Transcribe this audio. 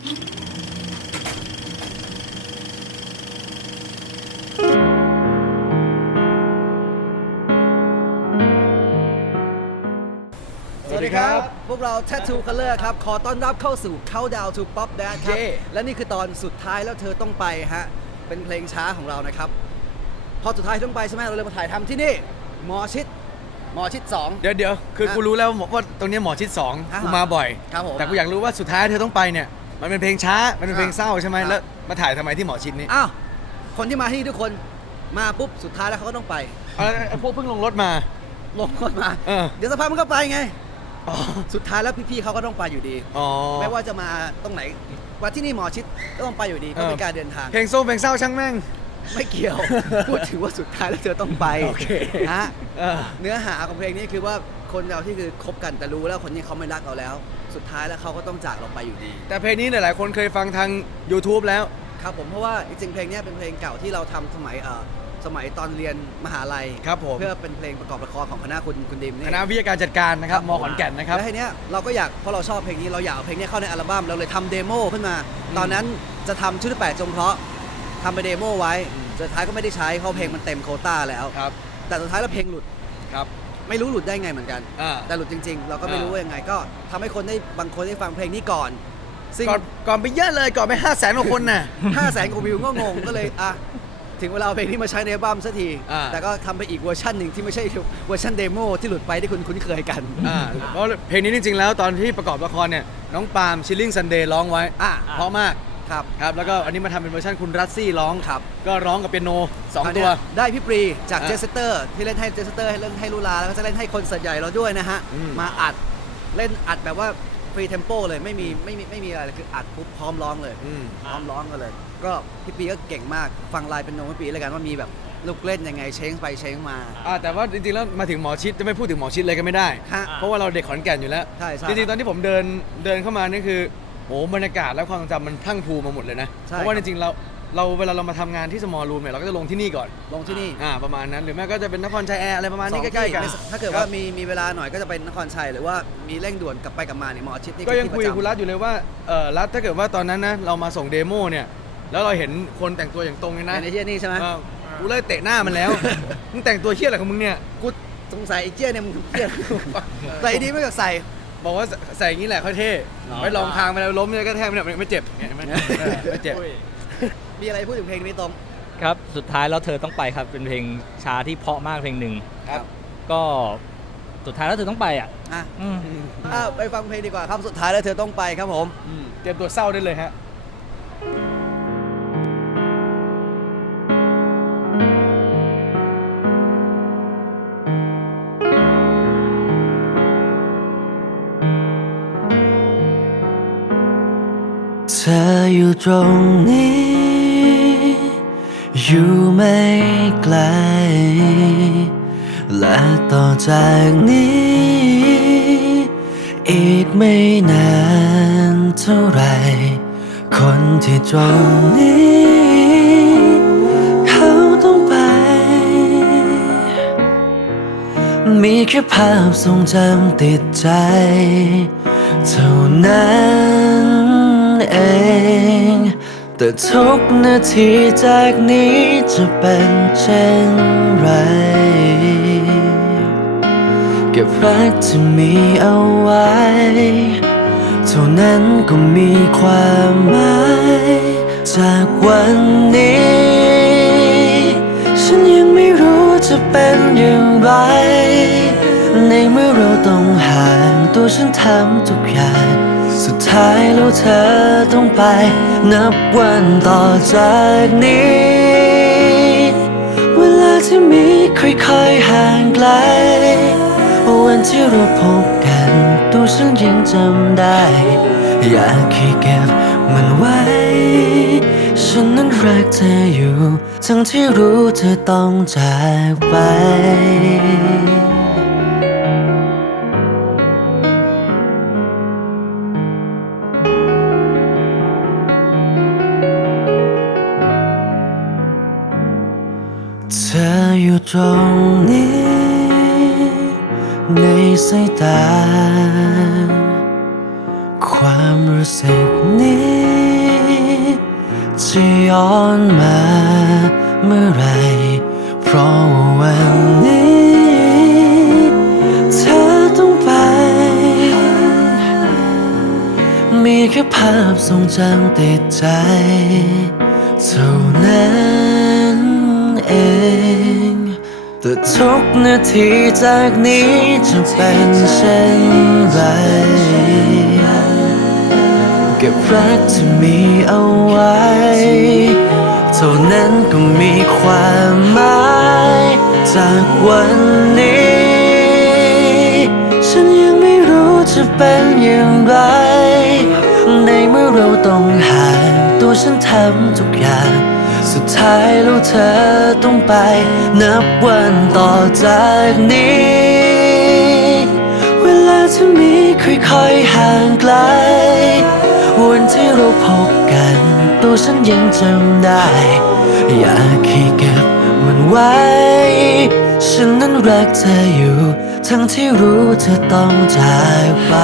สวัสดีครับ พวกเรา Tattoo Color ครับ ขอต้อนรับเข้าสู่ Countdown to Pop Dance ครับ เย้และนี่คือตอนสุดท้ายแล้วเธอต้องไปฮะ เป็นเพลงช้าของเรานะครับ พอสุดท้ายต้องไปใช่ไหมเราเลยมาถ่ายทำที่นี่ หมอชิด หมอชิด 2 เดี๋ยวเดี๋ยวคือฮะกูรู้แล้วว่าตรงเนี้ยหมอชิดสองอ่ากูมาบ่อย ครับผม แต่กูอยากรู้ว่าสุดท้ายเธอต้องไปเนี่ย มันเป็นเพลงช้า มันเป็นเพลงอ่าเศร้าใช่ไหมอ่าแล้วมาถ่ายทำไมที่หมอชิดนี้อ้าวคนที่มาที่นี่ทุกคนมาปุ๊บสุดท้ายแล้วเขาก็ต้องไป เอาแล้วไอ้พวกเพิ่งลงรถมา ลงคนมา เออ เดี๋ยวสักพักมันก็ไปไง อ๋อสุดท้ายแล้วพี่ๆเขาก็ต้องไปอยู่ดี อ๋อไม่ว่าจะมาตรงไหนว่าที่นี่หมอชิดก็ต้องไปอยู่ดีก็เป็นการเดินทาง เพลงโซ่เพลงเศร้าช่างแม่ง ไม่เกี่ยว พูดถึงว่าสุดท้ายแล้วเธอต้องไปโอเคนะเออ เนื้อหาของเพลงนี้คือว่าคนเราที่คือคบกันแต่รู้แล้วคนนี้เขาไม่รักเราแล้ว สุดท้ายแล้วเขาก็ต้องจากเราไปอยู่ดี แต่เพลงนี้หลายๆคนเคยฟังทาง YouTube แล้ว ครับผมเพราะว่าจริงๆเพลงเนี้ยเป็นเพลงเก่าที่เราทำสมัยเอ่อสมัยตอนเรียนมหาลัยครับผม เพื่อเป็นเพลงประกอบละครของคณะคุณคุณดิมนี่คณะวิทยาการจัดการนะครับมขอนแก่นนะครับ แล้วทีเนี้ยเราก็อยากเพราะเราชอบเพลงนี้เราอยากเอาเพลงเนี้ยเข้าในอัลบั้มเราเลยทำเดโมขึ้นมา ตอนนั้นจะทำชุดที่แปดจงเพราะ ทำไปเดโมไว้ สุดท้ายก็ไม่ได้ใช้เพราะเพลงมันเต็มโควต้าแล้ว ครับแต่สุดท้ายแล้วเพลงหลุด ครับไม่รู้หลุดได้ไงเหมือนกัน อ่า แต่หลุดจริง ๆ เราก็ไม่อ่ารู้ว่ายังไง ก็ทำให้คนได้บางคนได้ฟังเพลงนี้ก่อน ซึ่งก่อนก่อนไปเยอะเลยก่อนไป5 0 0แสนกว่าคนน่ะ ห้าแสนกว่าวิวก็งงก็เลยอะถึงเวลาเอาเพลงนี้มาใช้ในอัลบั้มสักที อ่า แต่ก็ทำไปอีกเวอร์ชันหนึ่งที่ไม่ใช่เวอร์ชันเดโมที่หลุดไปที่คุณคุ้นเคยกัน อ่าเพราะเพลงนี้จริงๆแล้วตอนที่ประกอบละครเนี่ยน้องปาล์มชิลลิ่งซันเดย์ร้องไว้อะเพราะมาก ครับครับแล้วก็อันนี้มาทำเป็นเวอร์ชันคุณรัสซี่ร้องครับ ก็ร้องกับเปียโนสองคราวตัเนี้วยได้พี่ปรีจากอะเจสเตอร์ ที่เล่นให้เจสเตอร์ให้เล่นให้ลูลาแล้วก็จะเล่นให้คอนเสิร์ตใหญ่เราด้วยนะฮะ อืม มาอัดเล่นอัดแบบว่าฟรีเทมโปเลยไม่มีไม่มีไม่มีอะไรเลยคืออัดปุ๊บพร้อมร้องเลย อืม พร้อมร้องกันเลย ก็พี่ปีก็เก่งมากฟังลายเป็นโนพี่ปีแล้วกันว่ามีแบบลูกเล่นยังไงเช้งไปเช้งมา อ่าแต่ว่าจริงๆแล้วมาถึงหมอชิดจะไม่พูดถึงหมอชิดเลยก็ไม่ได้ ฮะเพราะว่าเราเด็กขอนแก่นอยู่แล้ว ใช่ใช่จริงๆตอนที่ผมเดินเดินเข้ามานี่คือ โอ้บรรยากาศและความทรงจำมันพรั่งพรูมาหมดเลยนะ ใช่เพราะว่าคจรับริงๆเราเราเวลาเรามาทำงานที่สมอลรูมเนี่ยเราก็จะลงที่นี่ก่อนลงที่นี่ อ่าประมาณนั้นหรือไม่ก็จะเป็นนครชัยแอร์อะไรประมาณนี้สองใกล้ๆกันที่ถ้าเกิดว่ามีมีเวลาหน่อยก็จะไปนครชัยหรือว่ามีเร่งด่วนกลับไปกลับมาเนี่ยหมอชิดนี่ก็ยังที่คุยกับปะจำคุณรัฐอยู่เลยว่าเออรัฐถ้าเกิดว่าตอนนั้นนะเรามาส่งเดโมเนี่ยแล้วเราเห็นคนแต่งตัวอย่างตรงเลยนะในเที่ยนี่ใช่ไหมเออกูเลยเตะหน้ามันแล้ว มึงแต่งตัวเฮี้ยอะไรของมึงเนี่ย กูสงสัยไอ้เจี้ยเนี่ยมึงเจี้ย ใส่ดีไม่กับใส่ บอกว่าใส่อย่างนี้แหละค่อยเท่หรอไว้ลองทางไปแล้วล้มเนี่ยก็แทบไม่ได้ไม่เจ็บเนี่ยเห็นไหมเออไม่เจ็บ มีอะไรพูดถึงเพลงนี้ตรงครับ สุดท้ายแล้วเธอต้องไปครับ เป็นเพลงช้าที่เพราะมากเพลงหนึ่ง ครับ ก็สุดท้ายแล้วเธอต้องไปอะอะอืม อะไปฟังเพลงดีกว่าครับสุดท้ายแล้วเธอต้องไปครับผมอืมเตรียมตัวเศร้าได้เลยฮะ ออยู่ตรงนี้ อยู่ไม่ไกล และต่อจากนี้ อีกไม่นานเท่าไหรคนที่ตรงนี้ เขาต้องไป มีแค่ภาพทรงจำติดใจ เท่านั้น เอง แต่ทุกนาทีจากนี้จะเป็นเช่นไร เก็บรักที่มีเอาไว้ เท่านั้นก็มีความหมาย จากวันนี้ ฉันยังไม่รู้จะเป็นอย่างไรในเมื่อเราต้องห่างตัวฉันทำทุกอย่าง สุดท้ายแล้วเธอต้องไป นับวันต่อจากนี้ เวลาที่มีค่อยๆห่างไกล วันที่เราพบกันตัวฉันยังจำได้ อยากให้เก็บมันไว้ ฉันนั้นรักเธออยู่ ทั้งที่รู้เธอต้องจากไป อยู่ตรงนี้ ในสายตา ความรู้สึกนี้จะย้อนมาเมื่อไร เพราะวันนี้เธอต้องไปมีแค่ภาพทรงจำติดใจ เท่านั้นเอง แต่ทุกนาทีจากนี้จะเป็นเช่นไรเก็บรักที่มีเอาไว้ เท่านั้นก็มีความหมายจากวันนี้ ฉันยังไม่รู้จะเป็นอย่างไร ในเมื่อเราต้องห่างตัวฉันทำทุกอย่าง สุดท้ายแล้วเธอต้องไป นับวันต่อจากนี้ เวลาที่มีค่อยๆห่างไกล วันที่เราพบกัน ตัวฉันยังจำได้ อยากให้เก็บมันไว้ ฉันนั้นรักเธออยู่ ทั้งที่รู้เธอต้องจากไป